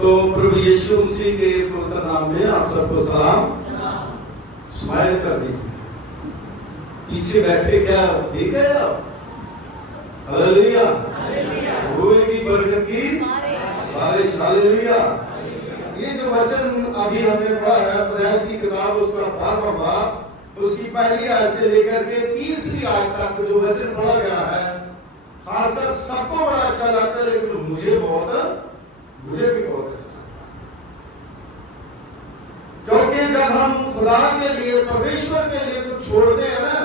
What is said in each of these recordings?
तो प्रभु यीशु मसीह के पवित्र नाम में आप सबको सलाम। स्माइल कर दीजिए। पीछे बैठे क्या ठीक है आप? हालेलुया, प्रभु की बरकत की बारिश। हालेलुया। ये जो वचन अभी हमने पढ़ा है प्रयास की किताब उसका 12वां बाब उसकी पहली आयत से लेकर के 30वीं आयत तक जो वचन पढ़ा गया है खासकर सबको बड़ा अच्छा लगता है, लेकिन मुझे भी बहुत अच्छा लगता है। क्योंकि जब हम खुदा के लिए परमेश्वर के लिए कुछ छोड़ते हैं ना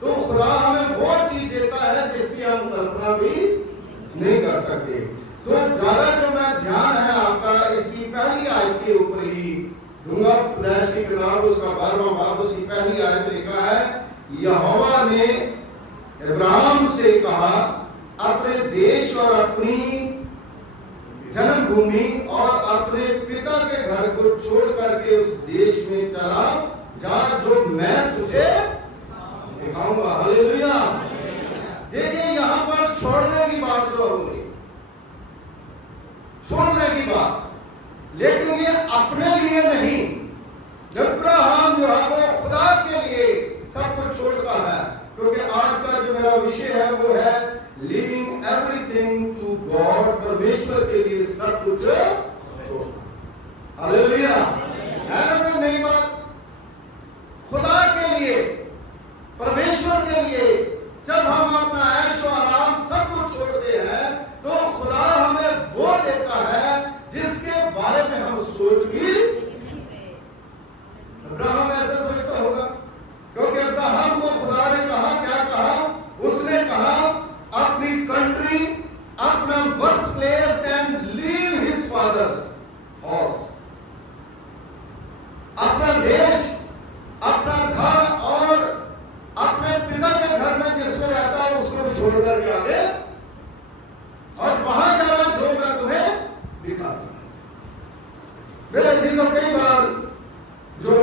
तो खुदा हमें वो चीज देता है जिसकी हम कल्पना भी नहीं कर सकते। तो ज्यादा जो मैं ध्यान है आपका इसकी पहली आयत के ऊपर ही दूंगा। प्रयास की किताब उसका 12वां बाब उसकी पहली आयत लिखा है, यहोवा ने इब्राहिम से कहा अपने देश और अपनी जन्मभूमि और अपने पिता के घर को छोड़ करके उस देश में चला जा जो मैं तुझे दिखाऊंगा। हालेलुया। देखिए यहां पर छोड़ने की बात तो हो रही, छोड़ने की बात, लेकिन ये अपने लिए नहीं। इब्राहिम जो है वो खुदा के लिए सब कुछ छोड़ता है, क्योंकि आज का जो मेरा विषय है वो है लिविंग एवरीथिंग टू गॉड। परमेश्वर के लिए सब कुछ छोड़ो। हालेलुया। है ना कोई नई बात? खुदा के लिए परमेश्वर के लिए जब हम अपना ऐश और आराम सब कुछ छोड़ते हैं तो खुदा हमें वो देता है जिसके बारे में हम सोच भी अब्राहम ऐसा सोचता होगा, क्योंकि अब्राहम को खुदा ने कहा, क्या कहा? उसने कहा अपनी कंट्री, अपना birth place and leave his father's house. अपना देश, अपना घर और अपने पिता के घर में जिसमें रहता है उसको भी छोड़ करके आगे और वहां जाना जो मैं तुम्हें दिखाता हूं। मेरे जीवन कई बार जो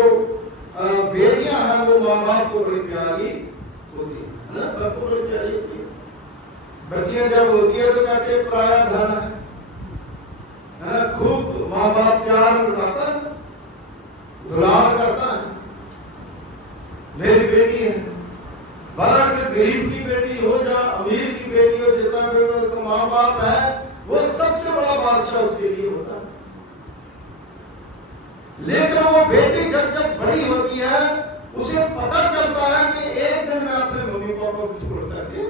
बेटियां हैं वो माँ बाप को बड़ी प्यारी होती है ना, सबको बड़ी प्यारी होती है। बच्चियां जब होती है तो कहते हैं पराया धन है ना, खूब माँ बाप प्यार लुटाता है, दुलार करता है। मेरी बेटी है, भला कि गरीब की बेटी हो या अमीर की बेटी हो, जितना भी उसका माँ बाप है वो सबसे बड़ा बादशाह उसके लिए होता है। लेकिन वो बेटी जब जब बड़ी होती है उसे पता चलता है कि एक दिन मैं अपने मम्मी पापा को छोड़ करके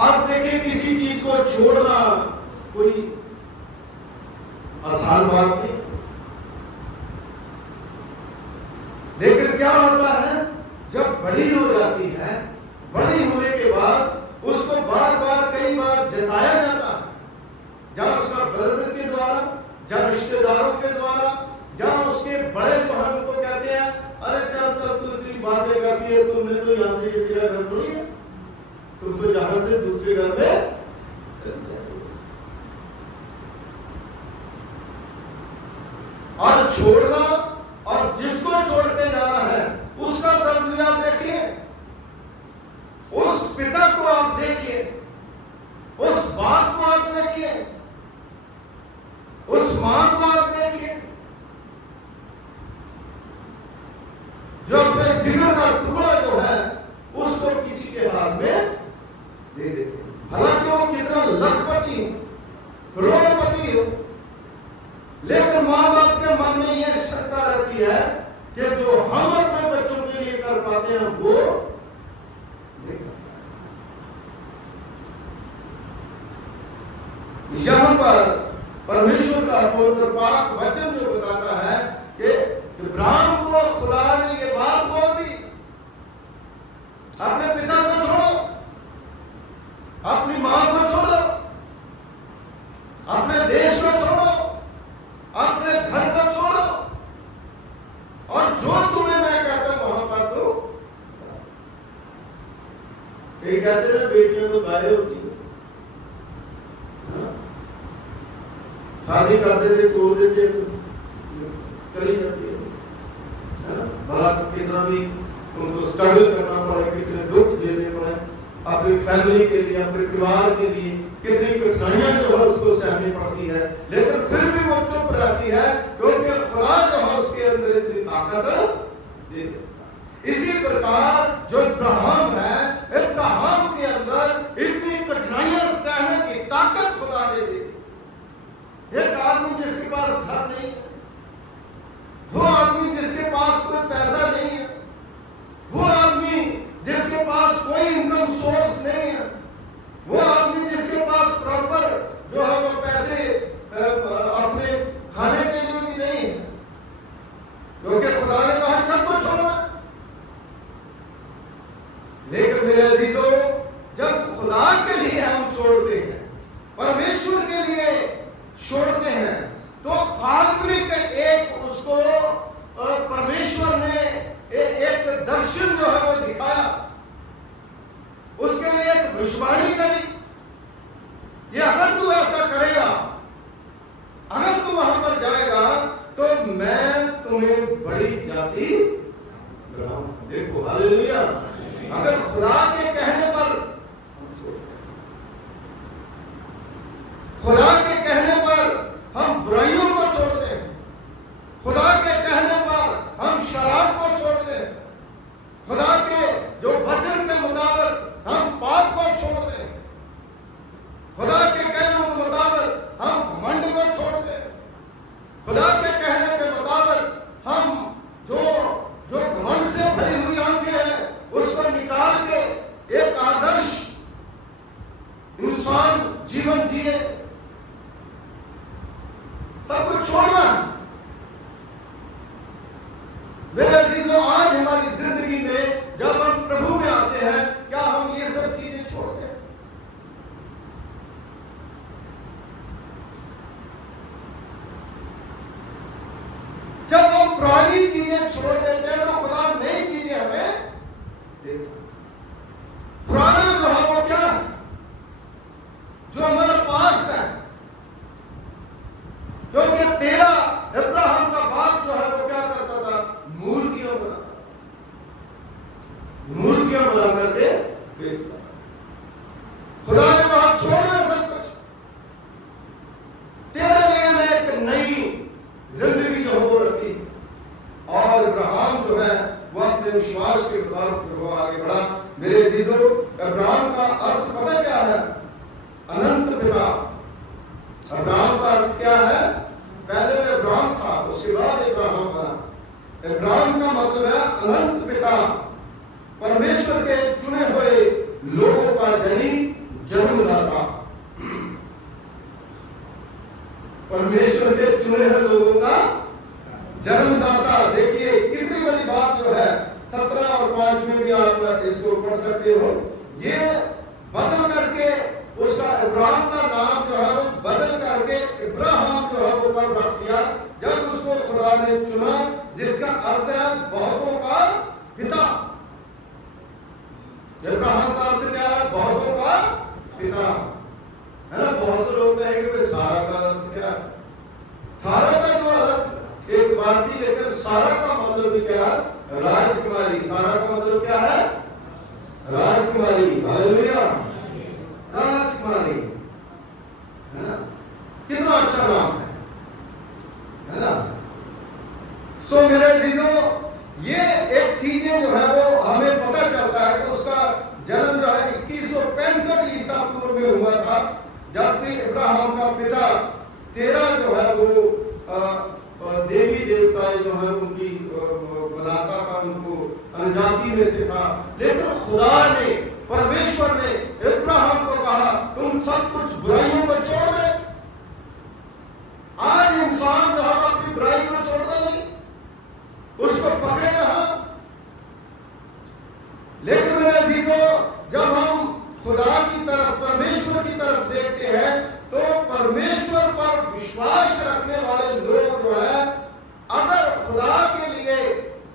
अब देखिए किसी चीज को छोड़ना कोई आसान बात नहीं, लेकिन क्या होता है जब बड़ी हो जाती है, बड़ी होने के बाद उसको बार बार कई बार जताया जाता है, जहां उसका ब्रदर के द्वारा, जहां रिश्तेदारों के द्वारा, जहां उसके बड़े जो हम उनको कहते हैं अरे चल चल तू इतनी बातें करती है, तुमने तो यहां से तेरा घर थोड़ी है, तुम तो यहां से दूसरे घर में। और छोड़ना और जिसको छोड़ के जाना है उसका दर्द भी आप देखिए, उस पिता को आप देखिए, उस बाप को आप देखिए, उस मां को आप देखिए जो अपने जीवन का टुकड़ा जो है उसको किसी के हाथ में दे देते हैं। हालांकि वो कितना लखपति हो, करोड़पति हो, लेकिन मां बाप के मन में यह शंका रहती है कि जो हम अपने बच्चों के लिए कर पाते हैं वो नहीं कर पाते। यहां पर परमेश्वर का पवित्र पाक वचन जो बताता है कि इब्राहिम को खुदा ने ये बात बोल दी, अपने पिता को छोड़ो, अपनी मां को छोड़ो, अपने देश को छोड़ो, अपने घर को छोड़ो, और जो तुम्हें मैं कहता हूं वहां पर तो कई कहते हैं बेटियों को गाय होती है, शादी कर देते तोड़ देते करी जाती है ना, भला कितना भी उनको स्ट्रगल करना पड़े, कितने दुख झेलने पड़े, अपनी फैमिली के लिए, अपने परिवार के लिए कितनी कठिनाइयां जो है उसको सहनी पड़ती है, लेकिन फिर भी वो चुप रहती है क्योंकि खुदा जो है उसके अंदर इतनी ताकत दे देता है। इसी प्रकार जो इब्राहिम है, इब्राहिम के अंदर इतनी कठिनाइयां सहने की ताकत खुदा ने दी। एक आदमी जिसके पास घर नहीं है, वो आदमी जिसके पास कोई पैसा नहीं है, वो आदमी जिसके पास कोई इनकम सोर्स नहीं है, वो आदमी जिसके पास प्रॉपर जो है वो पैसे अपने खाने के लिए भी नहीं है, क्योंकि खुदा ने कहा सब कुछ छोड़ना। लेकिन मेरे अजीजों, जब खुदा के लिए हम छोड़ते हैं, परमेश्वर के लिए छोड़ते हैं, तो काल्पनिक एक उसको परमेश्वर ने एक दर्शन जो है वो दिखाया, उसके लिए एक भविष्यवाणी करी, ये अगर तू ऐसा करेगा, अगर तू वहां पर जाएगा तो मैं तुम्हें बड़ी जाति बनाऊंगा। देखो हालेलुया। अगर खुदा के कहने पर, खुदा के कहने पर हम बुराइयों को छोड़ते हैं, खुदा के कहने पर हम शराब को छोड़ते हैं, खुदा के जो वचन के मुताबिक हम पाप को छोड़ते हैं, खुदा के कहने के मुताबिक हम घमंड को छोड़ते हैं, खुदा के कहने के मुताबिक हम जो घमंड से भरी हुई आंखें हैं उसको निकाल के एक आदर्श इंसान जीवन जिए, सब कुछ छोड़ना। मेरे अजीजों, आज हमारी जिंदगी में जब हम प्रभु में आते हैं, क्या हम ये सब चीजें छोड़ते हैं? जब हम पुरानी चीजें छोड़ देते हैं तो खुदा नई चीजें हमें देता है। पुराना जो है वो क्या है? जो हमारे पास है, क्योंकि तेरा इब्राहिम का बाप जो है वो क्या करता था? मूर्तियां बनाता, मूर्तियां बना करके बेचता। खुदा ने कहा छोड़ना सब कुछ, तेरे लिए मैं एक नई जिंदगी जो हो रखी। और इब्राहिम जो है वो अपने विश्वास के मुताबिक वो आगे बढ़ा। मेरे अजीजों, इब्राहिम का अर्थ पता क्या है? अनंत पिता। इब्राहिम का अर्थ क्या है? पहले वो इब्राहिम था, उसके बाद इब्राहिम बना। इब्राहिम का मतलब है अनंत पिता, परमेश्वर के चुने हुए लोगों का जन्मदाता, परमेश्वर के चुने हुए लोगों का जन्मदाता। देखिए कितनी बड़ी बात जो है, 17 और 5 में भी आप इसको पढ़ सकते हो। ये बदल करके उसका इब्राहिम का नाम जो है वो बदल करके इब्राहिम जो है वो कब रख दिया? जब उसको खुदा ने चुना, जिसका अर्थ है बहुतों का पिता। इब्राहिम का अर्थ क्या है? बहुतों का पिता, है ना। बहुत से लोग कहेंगे सारा का अर्थ क्या है? सारा का जो अर्थ एक बात ही, लेकिन सारा का मतलब भी क्या है? राजकुमारी। सारा का मतलब क्या है? राजकुमारी। हालेलुया, राजकुमारी, है ना। कितना अच्छा नाम है ना। सो मेरे अजीजों, ये एक चीजें जो है वो हमें पता चलता है कि उसका जन्म जो है 2165 ईसा पूर्व में हुआ था, जबकि इब्राहिम का पिता तेरा जो है वो देवी देवता जो है उनकी बनाता था, उनको अनजाति में से था। लेकिन खुदा ने, परमेश्वर ने इब्राहिम को कहा तुम सब कुछ बुराइयों को छोड़ दे। आज इंसान जो है अपनी बुराई को छोड़ता नहीं, उसको पकड़े रहा। लेकिन मेरे अजीजों, जब हम खुदा की तरफ, परमेश्वर की तरफ देखते हैं, तो परमेश्वर पर विश्वास रखने वाले लोग जो है, अगर खुदा के लिए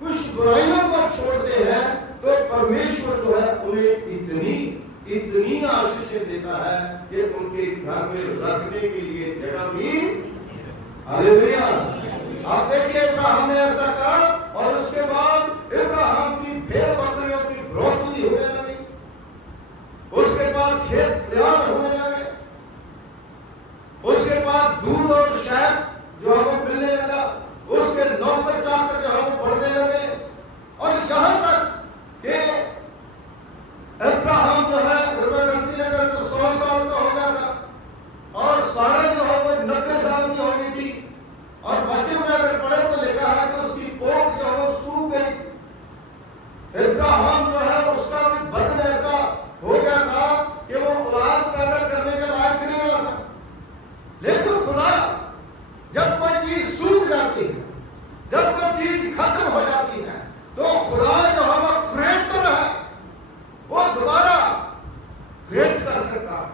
कुछ बुराइयों को छोड़ते हैं, तो परमेश्वर जो है उन्हें इतनी आशीषें देता है कि उनके घर में रखने के लिए जगह भी। हालेलुया। आप देखिए इब्राहिम ने ऐसा कहा और उसके बाद इब्राहिम की भेड़ इब्राहिम जो है उसका भी बदन ऐसा हो गया था कि वो औलाद पैदा करने के लायक नहीं हुआ था। लेकिन खुदा जब कोई चीज सूख जाती है, जब कोई चीज खत्म हो जाती है, तो खुदा जो है वो क्रिएटर है, वो दोबारा क्रिएट कर सकता है।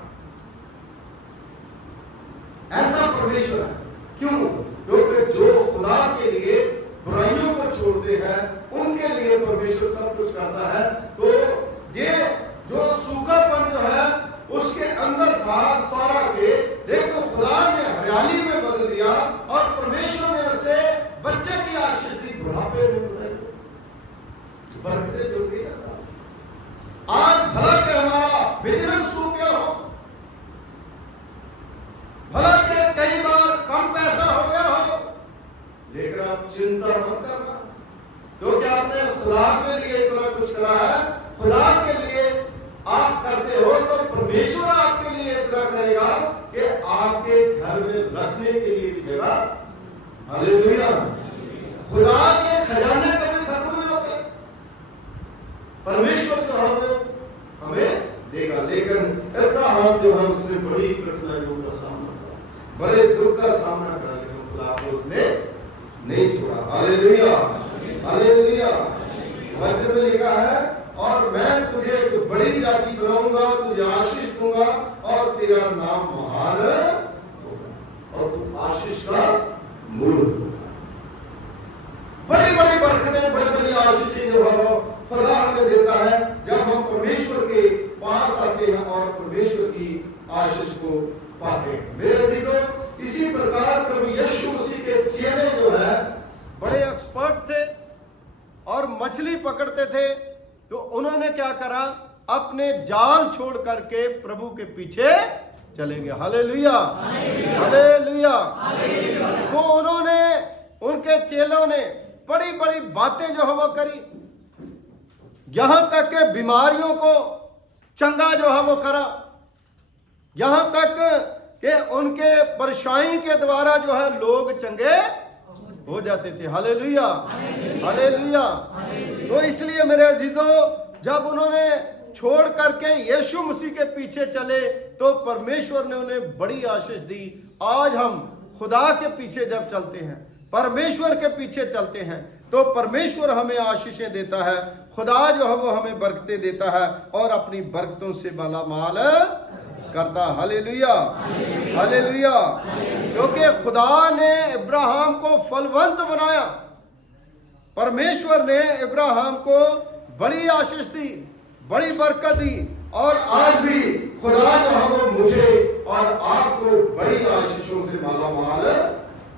ऐसा परमेश्वर है। क्यों? क्योंकि जो खुदा के लिए बुराइयों को छोड़ते हैं उनके लिए परमेश्वर सब कुछ करता है। तो ये जो सूखापन जो है उसके अंदर था सारा के, लेकिन खुदा ने हरियाली में बदल दिया और परमेश्वर ने उसे बच्चे की आशीष दी, बुढ़ापे में बरकतें जुड़ गई। आज भला के हमारा बिजनेस सूख गया हो, भला के कई बार कम पैसा हो गया हो, लेकिन आप चिंता मत करना, क्योंकि आपने खुदा के लिए इतना कुछ करा है। खुदा के लिए आप करते हो तो परमेश्वर आपके लिए इतना करेगा कि आपके घर में रखने के लिए भी जगह। हालेलुया। खुदा के खजाने कभी खत्म नहीं होते, परमेश्वर जो है वो हमें देगा। लेकिन इब्राहिम जो है उसने बड़ी कठिनाइयों का सामना करा, बड़े दुख का सामना करा, लेकिन खुदा को उसने नहीं छोड़ा। Hallelujah, hallelujah. वचन में लिखा है, और मैं तुझे एक बड़ी जाति बनाऊंगा, तुझे आशीष दूंगा और तेरा नाम महान होगा और तू आशीष का मूल होगा। बड़ी बड़ी बरकतें, बड़ी बड़ी आशीषें जो है खुदा हमें देता है जब हम परमेश्वर के पास आते हैं और परमेश्वर की आशीष को पाते हैं। मेरे अजीजों, इसी प्रकार प्रभु यीशु मसीह के चेले जो है बड़े एक्सपर्ट थे और मछली पकड़ते थे, तो उन्होंने क्या करा, अपने जाल छोड़ करके प्रभु के पीछे चले गए। Hallelujah, hallelujah. तो उन्होंने, उनके चेलों ने बड़ी बड़ी बातें जो है वो करी, यहां तक के बीमारियों को चंगा जो है वो करा, यहां तक कि उनके परेशानी के द्वारा जो है लोग चंगे हो जाते थे। Hallelujah, hallelujah. तो इसलिए मेरे अजीजों, जब उन्होंने छोड़ करके यीशु मसीह के पीछे चले तो परमेश्वर ने उन्हें बड़ी आशीष दी। आज हम खुदा के पीछे जब चलते हैं, परमेश्वर के पीछे चलते हैं, तो परमेश्वर हमें आशीषें देता है, खुदा जो है वो हमें बरकतें देता है और अपनी बरकतों से मालामाल करता। Hallelujah, hallelujah. क्योंकि खुदा ने इब्राहिम को फलवंत बनाया, परमेश्वर ने इब्राहिम को बड़ी आशीष दी, बड़ी बरकत दी, और आज भी खुदा जो है वो मुझे और आपको बड़ी आशीषों से मालामाल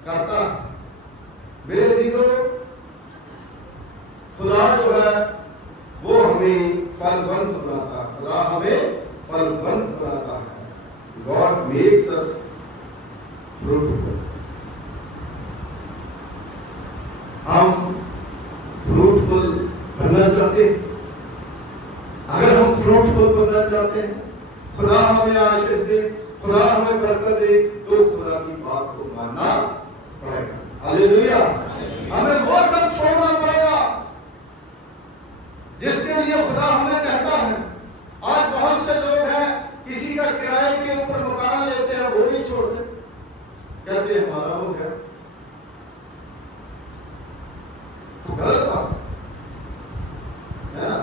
करता। मेरे दीदों, खुदा जो है वो हमें फलवंत बनाता, खुदा हमें फलवंत बनाता है। God makes us fruitful. हम फ्रूटफुल बनना चाहते हैं। अगर हम फ्रूटफुल बनना चाहते हैं, खुदा हमें आशीष दे, खुदा हमें बरकत दे, तो खुदा की बात को मानना पड़ेगा। हालेलुया। हमें वो सब छोड़ना पड़ेगा जिसके लिए खुदा हमें कहता है। आज बहुत से लोग हैं, किसी का किराए के ऊपर मकान लेते हैं, वो नहीं छोड़ते, कहते हैं हमारा हो गया। तो गलत बात है ना।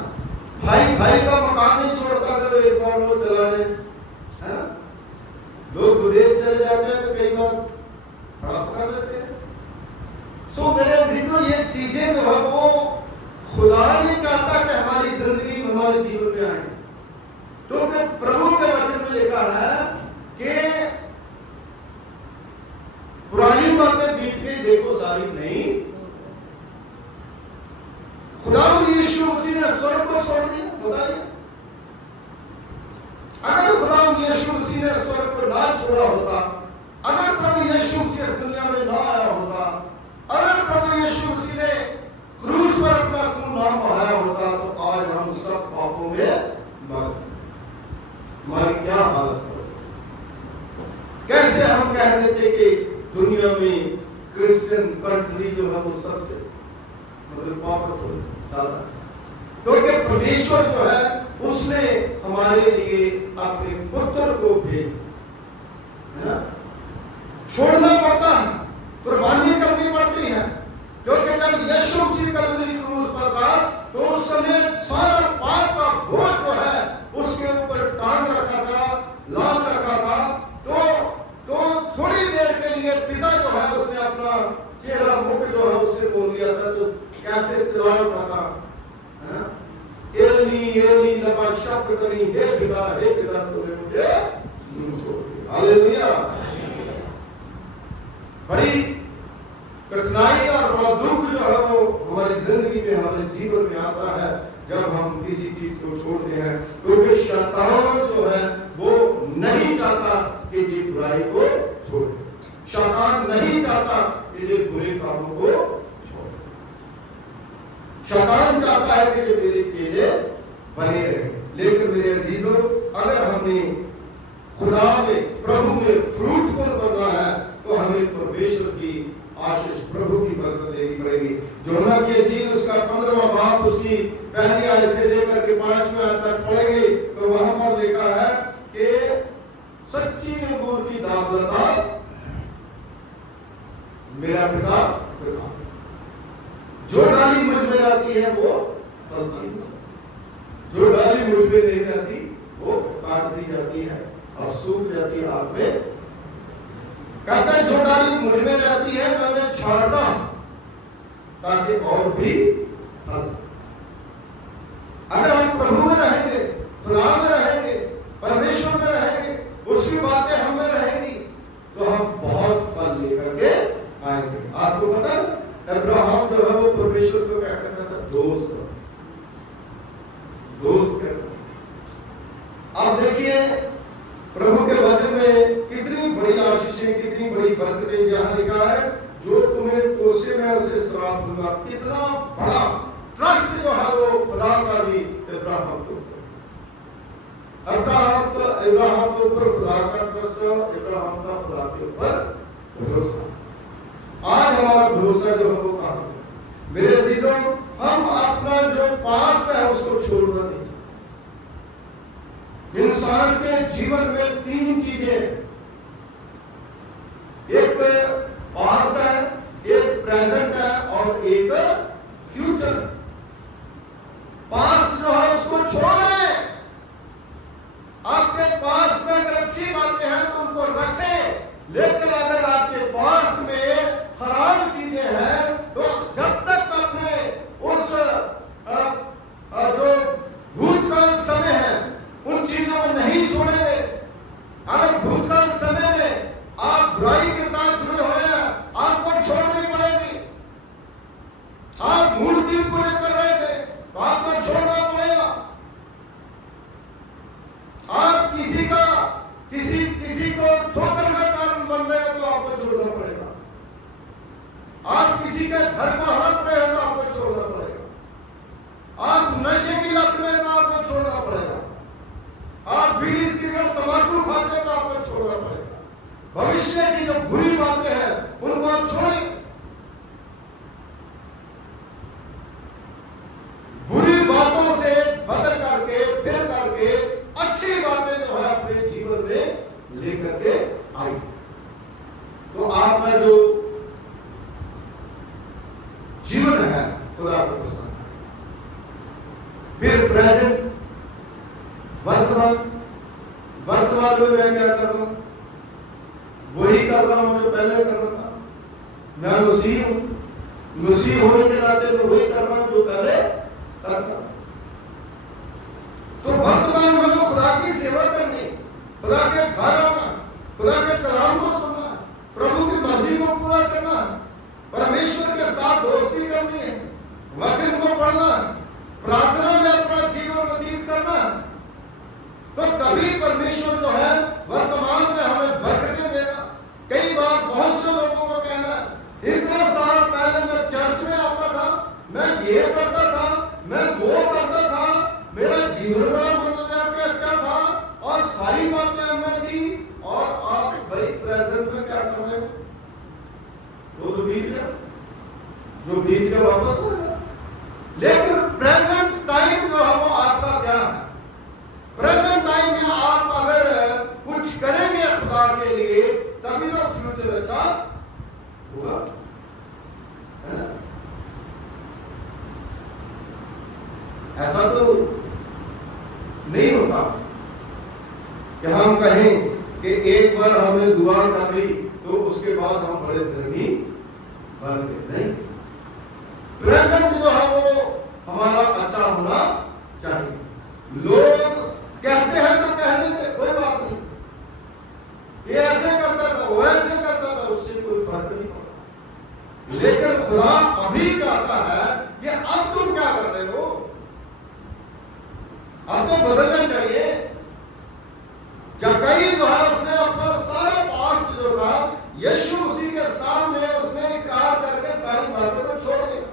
भाई भाई का मकान नहीं छोड़ता, तो एक बार वो चला जाए, है ना। लोग विदेश चले जाते हैं तो कई बार प्राप्त कर लेते हैं। सो मेरे जीवन, ये चीजें जो है वो खुदा नहीं चाहता कि हमारी जिंदगी में, हमारे जीवन में आए। तो प्रभु के वचन में लिखा है कि पुरानी बातें बीत गई, देखो सारी नई। खुदा यीशु मसीह ने स्वर्ग को छोड़ दिया, बताइए। अगर खुदा यीशु मसीह ने स्वर्ग को ना छोड़ा होता, अगर प्रभु यीशु मसीह दुनिया में ना आया होता, अगर प्रभु यीशु मसीह ने क्रूस पर अपना खून ना बहाया होता, तो आज हम सब पापों में मर, हमारी क्या हालत होती। कैसे हम कह देते कि दुनिया में क्रिश्चियन कंट्री जो है वो सबसे मतलब पावरफुल ज्यादा, क्योंकि परमेश्वर जो है उसने हमारे लिए अपने पुत्र को भेज, है ना? छोड़ना पड़ता है, कुर्बानी करनी पड़ती है, क्योंकि जब यीशु मसीह कलवरी क्रूस पर था तो उस समय सारा पाप का बोझ जो है उसके ऊपर टांग रखा था, लाद रखा था। तो थोड़ी देर के लिए पिता जो है उसने अपना चेहरा मुख जो है उससे बोल दिया था, तो कैसे चिल्ला उठा था, है ना? एली एली लमा शब्दनी, हे पिता तूने मुझे क्यों छोड़ दिया। हालेलुया। बड़ी कठिनाई और बड़ा दुख जो है वो हमारी जिंदगी में, हमारे जीवन में आता है जब हम किसी चीज को छोड़ते हैं, क्योंकि शैतान जो है वो नहीं चाहता कि ये बुराई को छोड़े, शैतान नहीं चाहता कि ये बुरे कामों को छोड़े। शैतान चाहता है कि ये मेरे चेले बने रहे। लेकिन मेरे अजीजों, अगर हमने खुदा में, प्रभु में फ्रूटफुल बनना है तो हमें परमेश्वर की आशीष, प्रभु की बरकत लेनी पड़ेगी। यूहन्ना की इंजील उसका 15वां बाब उसकी पहली आयत से लेकर के 5वें आयत तक पढ़ेंगे तो वहां पर लिखा है कि सच्ची अंगूर की दाखलता मेरा पिता के साथ, जो डाली मुझ में आती है वो फलती है, जो डाली मुझ में नहीं रहती वो काट दी जाती है और सूख जाती है आग में। कहता है जो डाली मुझ में रहती है मैंने छांटा ताकि और भी फल। अगर हम प्रभु में रहेंगे, खुदा में रहेंगे, परमेश्वर में रहेंगे, उसकी बातें हमें रहेंगी तो हम बहुत फल लेकर के आएंगे। आपको पता है अब्राहम जो है वो परमेश्वर को क्या करता था? दोस्त करता। अब देखिए प्रभु के वचन में कितनी बड़ी आशीषें, कितनी बड़ी बरकतें जहां लिखा है, जो तुम्हें पोसे में उसे श्राप दूंगा। कितना बड़ा ट्रस्ट जो है वो खुदा का भी इब्राहिम के ऊपर, इब्राहिम के ऊपर खुदा का ट्रस्ट, इब्राहिम का खुदा के ऊपर भरोसा। आज हमारा भरोसा जो है वो कहां है? मेरे अजीजों, हम अपना जो पास्ट है उसको छोड़ना नहीं चाहते। इंसान के जीवन में 3 चीजें, एक पास्ट है, एक प्रेजेंट है और एक फ्यूचर। पास्ट जो है उसको छोड़े, आपके पास में अगर अच्छी बातें हैं तो उनको रखें, लेकिन अगर आपके पास में खराब चीजें हैं तो जब तक अपने उस जो भूतकाल समय है उन चीजों को नहीं छोड़ेंगे। अगर भूतकाल समय में आप बुराई के साथ जुड़े हुए हैं, आपको छोड़नी पड़ेगी। आप मूर्ति पूरे कर रहे थे तो आपको छोड़ना पड़ेगा। आप किसी को ठोकर का कारण बन रहे हैं तो आपको छोड़ना पड़ेगा। आप किसी के घर को हड़प रहे हो तो आपको छोड़ना पड़ेगा। आप नशे की लत में तो आपको छोड़ना पड़ेगा। आप बीड़ी सिगरेट तंबाकू खाते हो तो आपको छोड़ना पड़ेगा। भविष्य की जो बुरी बातें हैं उनको आप छोड़ें। बुरी बातों से बदल करके, फिर करके अच्छी बातें जो है अपने जीवन में लेकर के आई तो आपका जो जीवन है खुदा को पसंद है। फिर प्रेजेंट, वर्तमान में मैं क्या कर रहा हूं? वही कर रहा हूं जो पहले कर रहा था। मैं मसीह हूं, मसीह होने के नाते मैं वही कर रहा हूं जो पहले करता। तो वर्तमान में तो खुदा की सेवा करनी, खुदा के घर आना, खुदा के कलाम को सुनना, प्रभु की मर्जी को पूरा करना, परमेश्वर के साथ दोस्ती करनी है, वचन को पढ़ना, प्रार्थना में अपना जीवन व्यतीत करना। तो तभी परमेश्वर जो है वर्तमान में हमें बरकतें देगा। कई बार बहुत से लोगों को कहना, इतने साल पहले मैं चर्च में आता था, मैं ये करता था, मैं वो करता था, मेरा जीवन बड़ा मतलब अच्छा था और सारी बातें हमें थी, और आप भाई प्रेजेंट में क्या कर रहे हो? वो तो बीत गया, जो बीत गया वापस आ गया। लेकिन प्रेजेंट टाइम तो नहीं होता कि हम कहें कि एक बार हमने दुआ कर ली तो उसके बाद हम बड़े धर्मी बन गए। नहीं, प्रेजेंट जो है वो हमारा अच्छा होना चाहिए। लोग कहते हैं तो कह लेते, कोई बात नहीं, ये ऐसे करता था, वो ऐसे करता था, उससे कोई फर्क नहीं पड़ता। लेकिन खुदा अभी चाहता है कि अब तुम क्या कर रहे हो, अब तो बदलना चाहिए। जक्कई जो है उसने अपना सारा पास्ट जो था यीशु मसीह के सामने उसने इकरार करके सारी बातों को छोड़ दिया।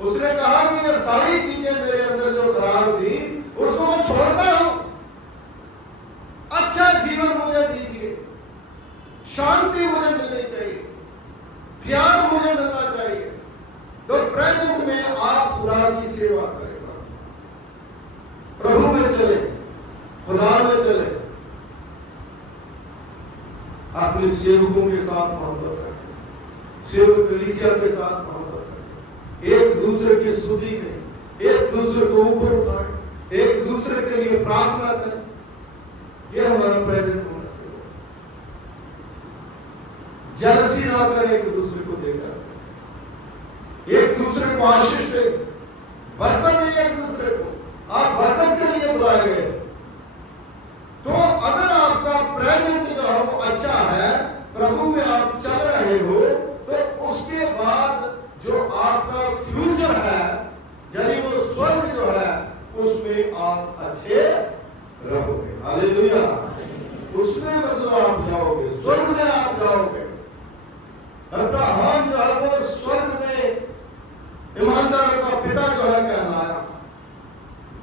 उसने कहा कि ये सारी चीजें मेरे अंदर जो खराब थी उसको मैं छोड़ता हूं, अच्छा जीवन मुझे दीजिए, शांति मुझे मिलनी चाहिए, प्यार मुझे मिलना चाहिए। तो प्रेजेंट में आप खुदा की सेवा करेगा, प्रभु में चले, खुदा में चले, अपने सेवकों के साथ मोहब्बत रखें, सेवक कलीसिया के साथ मोहब्बत रखें, एक दूसरे की स्तुति करें, एक दूसरे को ऊपर उठाएं, एक दूसरे के लिए प्रार्थना करें। यह हमारा प्रेजेंट होना चाहिए। जलसी ना करें एक दूसरे को देकर, एक दूसरे को आशीष दे, बरकत दें एक दूसरे को। आप बरकत के लिए बुलाए गए, तो अगर आपका प्रेजेंट जो है वो अच्छा है, प्रभु में आप चल रहे हो, तो उसके बाद जो आपका फ्यूचर है, यानी वो स्वर्ग जो है, उसमें आप अच्छे रहोगे। हालेलुया, उसमें मतलब आप जाओगे, स्वर्ग में आप जाओगे। अब्राहम जो है वो स्वर्ग में ईमानदारों का पिता जो है कहलाया।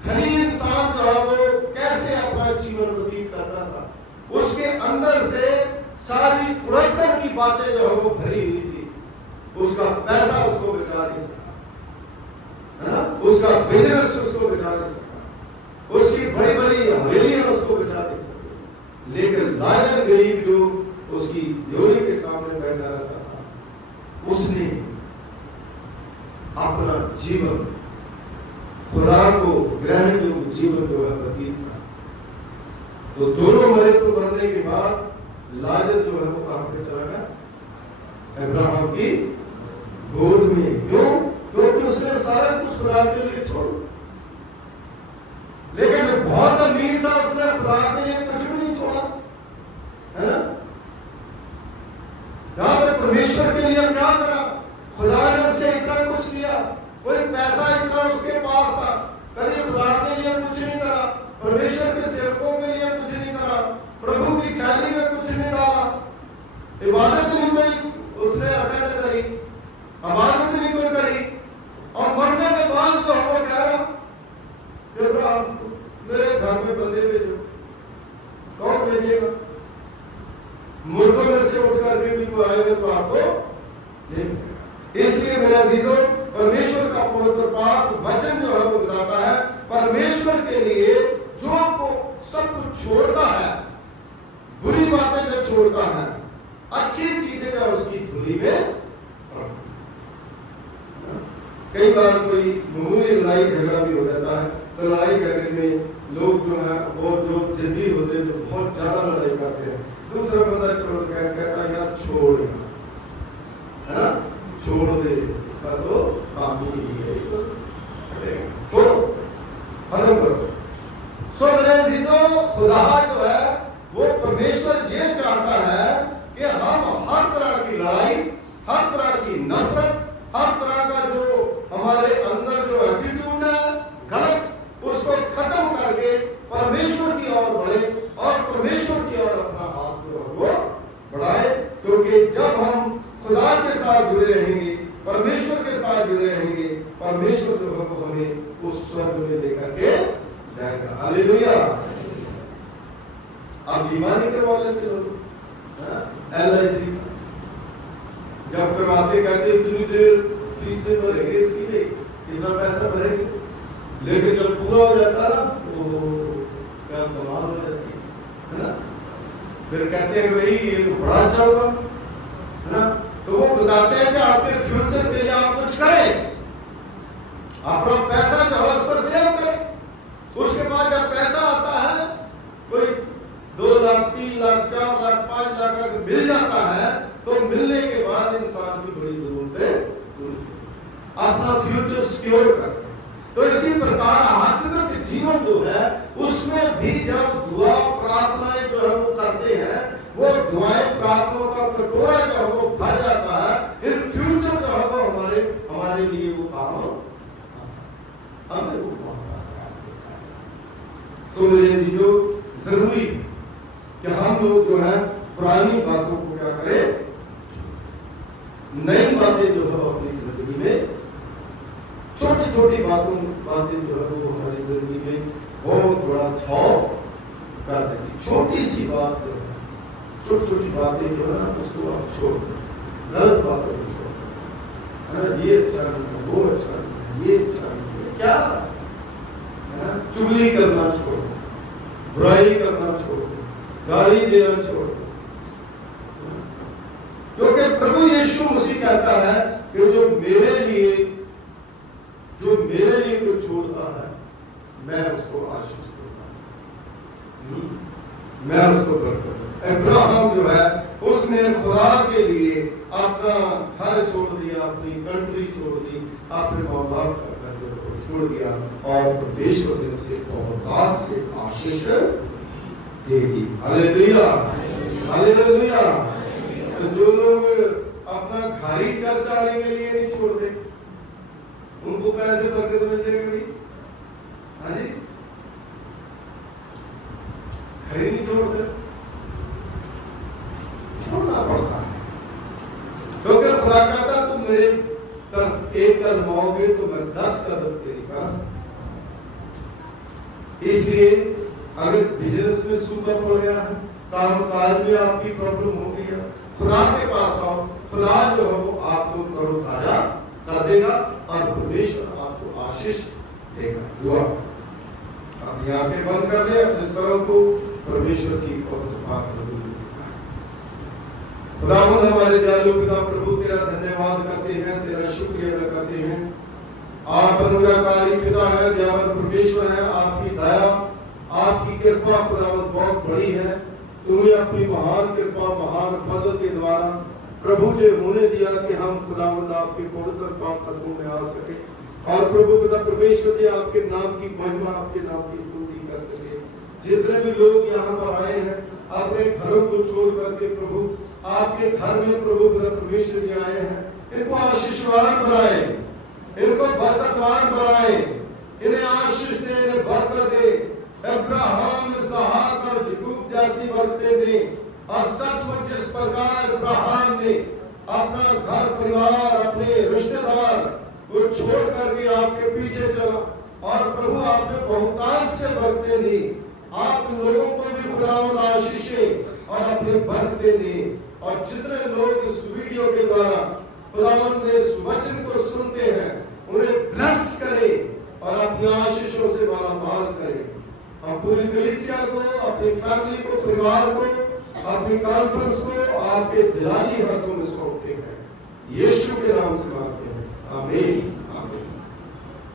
धनी इंसान जो है वो कैसे अपना जीवन व्यतीत करता था, उसके अंदर से सारी कुड़ैतर की बातें जो है वो भरी हुई थी। उसका पैसा उसको बचा नहीं सका, है ना, उसका बिजनेस उसको बचा नहीं सका, उसकी बड़ी बड़ी हवेलियां उसको बचा नहीं सकी। लेकिन लायन गरीब जो उसकी जोड़ी के सामने बैठा रहता था, उसने अपना जीवन खुदा को ग्रहण योग्य जीवन जो है व्यतीत का। तो दोनों मरे तो मरने के बाद लाजर जो है वो कहां पे चला गया? अब्राहम की गोद में। क्यों? क्योंकि उसने सारा कुछ खुदा के लिए छोड़, लेकिन बहुत अमीर था, उसने खुदा के लिए कुछ भी नहीं छोड़ा, है ना। यहां पे परमेश्वर के लिए क्या करा? खुदा ने उसे इतना कुछ दिया, कोई पैसा इतना उसके पास था, कभी खुदा के लिए कुछ नहीं करा, परमेश्वर के सेवकों के लिए कुछ नहीं करा, प्रभु की थैली में कुछ नहीं डाला, इबादत नहीं कोई उसने अटेंड करी, इबादत नहीं कोई करी। और मरने के बाद तो हमको कह रहा इब्राहिम मेरे घर में बंदे भेजो, कौन भेजेगा? मुर्गों में से उठ करके भी कोई आएगा तो आपको नहीं। इसलिए मेरा दीदो, परमेश्वर का पवित्र पाक वचन जो है वो बताता है, परमेश्वर के लिए जो को सब कुछ छोड़ता है, बुरी बातें जो छोड़ता है, अच्छी चीजें जो उसकी झोली में। कई बार कोई मामूली लड़ाई झगड़ा भी हो जाता है, तो लड़ाई झगड़े में लोग जो है वो जो जिद्दी होते हैं, जो बहुत ज्यादा लड़ाई करते हैं, दूसरा बंदा छोड़ कहता है यार छोड़, है ना, छोड़ दे, इसका तो काम ही नहीं है, छोड़ो, खत्म करो। सो मेरे जीजो, खुदा जो है वो परमेश्वर ये चाहता है कि हम हर तरह की लड़ाई, हर तरह की नफरत, हर तरह का जो हमारे अंदर जो एटीट्यूड है गलत, उसको खत्म करके परमेश्वर की ओर बढ़े और परमेश्वर की ओर अपना हाथ जो है वो बढ़ाए। क्योंकि जब हम खुदा के साथ जुड़े रहेंगे, परमेश्वर के साथ जुड़े रहेंगे, परमेश्वर जो है वो हमें उस स्वर्ग में लेकर के जाएगा। हालेलुया। आप बीमारी करवा लेते लोग, LIC जब करवाते कहते इतनी देर फीस से भरेंगे, इसकी नहीं इतना पैसा भरेंगे, लेकिन जब पूरा हो जाता ना तो क्या कमाल हो जाती है ना। फिर कहते हैं भाई ये तो बड़ा अच्छा होगा, है ना। तो वो बताते हैं कि आपके फ्यूचर के लिए आप कुछ करें, अपना पैसा जो है उस पर सेव मिलने के बाद इंसान की बड़ी जरूरतें पूरी, अपना फ्यूचर सिक्योर कर। तो इसी प्रकार आत्मिक जीवन जो है उसमें भी जब दुआ प्रार्थनाएं जो है वो करते हैं, वो दुआएं प्रार्थनाओं का कटोरा जो है वो भर जाता है, इन फ्यूचर जो है वो हमारे लिए वो काम हमें वो सुन लीजिए। जो जरूरी कि हम लोग जो है पुरानी बातों को क्या करें, नई बातें जो है अपनी जिंदगी में, छोटी छोटी बातें जो है वो हमारी जिंदगी में बहुत बड़ा छाव कर देती। छोटी सी बात जो है, छोटी छोटी बातें जो है ना उसको आप छोड़ दो, गलत बातों को छोड़ दो। ये अच्छा नहीं है, वो अच्छा नहीं है, ये अच्छा नहीं है, क्या चुगली करना छोड़ो, बुराई करना छोड़ो, गाली देना छोड़ो। क्योंकि प्रभु यीशु मसीह कहता है कि जो मेरे लिए कोई छोड़ता है मैं उसको आशीष दूंगा, मैं उसको बरकत। अब्राहम जो है उसने खुदा के लिए अपना घर छोड़ दिया, अपनी कंट्री छोड़ दी, अपने माँ बाप का घर को छोड़ दिया और परमेश्वर ने उसे बहुत से आशीष देगी। Hallelujah, hallelujah. तो जो लोग अपना घर ही चलाने के लिए नहीं छोड़ते उनको कैसे बरकत मिल जाएगी? हाँ जी, घर ही नहीं छोड़ते, छोड़ना पड़ता है। क्योंकि खुदा कहता तुम मेरे तरफ एक कदम आओगे तो मैं 10 कदम तेरी तरफ। इसलिए अगर बिजनेस में सूखा पड़ गया है, काम काज में आपकी प्रॉब्लम हो गई है, खुदा के पास आओ, खुदा जो है वो आपको तरोताजा कर देगा और परमेश्वर आपको आशीष देगा। दुआ अपनी आंखें बंद कर ले, अपने सरों को परमेश्वर की खुदावंद हमारे दयालु पिता प्रभु तेरा धन्यवाद करते हैं, तेरा शुक्रिया अदा करते हैं। आप अनुग्रहकारी पिता है, दयावान परमेश्वर है, आपकी दया आपकी कृपा खुदावंद बहुत बड़ी है। तुम्हें अपनी महान कृपा महान फजल के द्वारा प्रभु जो होने दिया कि हम खुदावंद आपके पवित्र पाक कदमों में आ सके और प्रभु पिता परमेश्वर जी आपके नाम की महिमा, आपके नाम की स्तुति कर सके। जितने भी लोग यहाँ पर आए हैं अपने घरों को छोड़ करके प्रभु आपके घर में प्रभु पिता परमेश्वर जी आए हैं, इनको आशीषवान बनाए, इनको बरकतवान बनाए, इन्हें आशीष दे, इन्हें बरकत दे, अब्राहम, इसहाक और याकूब जैसी बरकतें दे। और सचमुच जिस प्रकार अब्राहम ने अपना घर परिवार अपने रिश्तेदार को छोड़ करके आपके पीछे चला और प्रभु आपने बहुतायत से बरकतें दी, आप लोगों को भी खुदावंद आशीषें और अपने बरकतें दी। और जितने लोग इस वीडियो के द्वारा खुदावंद के वचन को सुनते हैं उन्हें ब्लेस करे और अपनी आशीषों से मालामाल करे। हम पूरी कलीसिया को, अपनी फैमिली को, परिवार को, अपनी कॉन्फ्रेंस को आपके जलाली हाथों में सौंपते हैं, यीशु के नाम से मांगते हैं, आमीन, आमीन।